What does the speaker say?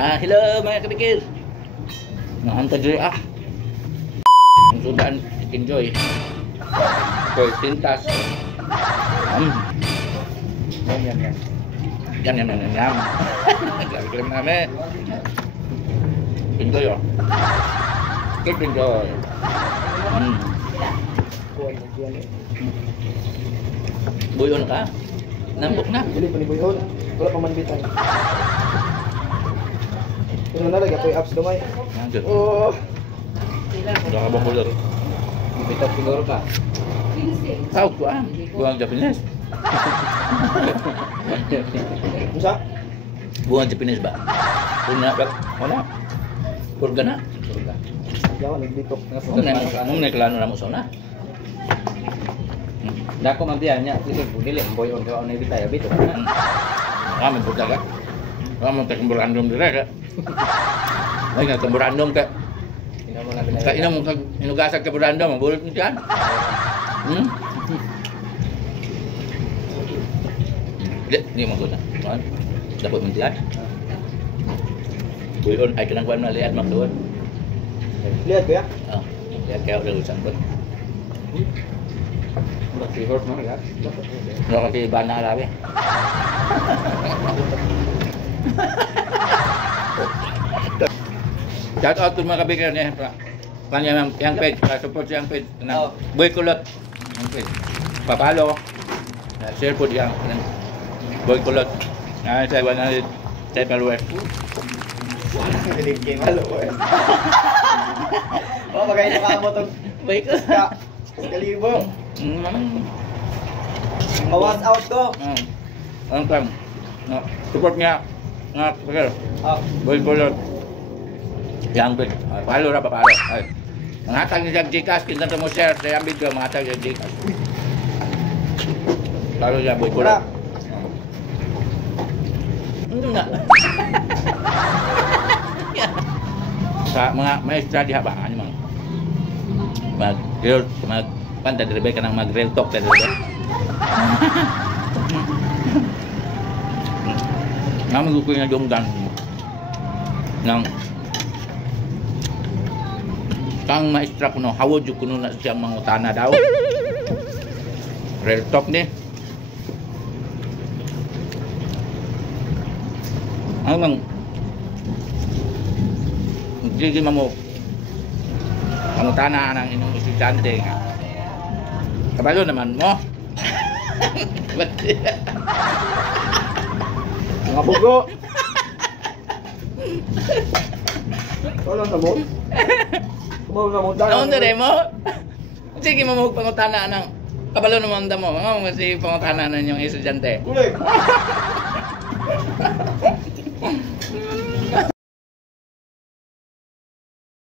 Hello mga kabikir. Naanta diri ang sudaan enjoy. Koy tintas. Yan. Naglalagay namin. Enjoy oh. Keep enjoy. Buyon ka? Nambok na? Dili pa ni buyon. Wala pa man bitay. Pero na lagi apoy apps gamay. Nandiyo. Oh. Udah ka bang kulor? Bitak siguro ka. Tahu kuang. Kuang Japanese. Usa? Buang Japanese ba? Punya ba? Wala. Purga na. Surga. Jawa nagbitok nga Mung na klano na mo sa na. Dako man biya nya sige dili buyon ka onay bitay bitok. Kami purga ka. Kami tak random dire ka. Ay nga random ka. Ina mo na binay. Ka ina mo kag inugasag ka random, bulot mo diyan. Ni mo guna. Kan? Dapat mentian. Buyon ay kanang kuan na liad magduon. Lihat ko ya. Lihat kaya udah urusan pun. Masih hot mah ya. Nggak kasih bana alawi. Shout out to mga kabikir niya. Kanya yang page, support yang page. Boy Kulot. Yang page. Papalo. Share po yang Boy Kulot. Saya wanna saya paluwe. Hindi game malo eh. Oh, magay na mo tong Baik. Kalibo. Awas out ko. Ang kam. Support niya. Nga, pakil. Boy Kulot. Yang page. Palo ra papalo. Ay. Mangatag ni Gcash, kinsa mo share sa video mangatag ni Gcash. Lalo ya Boy Kulot. Enggak. Sa mga maestra di habangan mga mag-grill, panta dari ka nang mag-grill talk dari namin gusto nga yung gang ng kang maestra kuno hawod yung kuno na siyang mangutana daw real talk ni ang hindi mo pangutana ng inyong estudyante nga kabalo naman mo Mga bugo. Wala na mo. Kumaw na mo. Naon na mo? Sige mo pangutana ng kabalo naman mo. Mga si pangutana ng inyong estudyante. Kulik.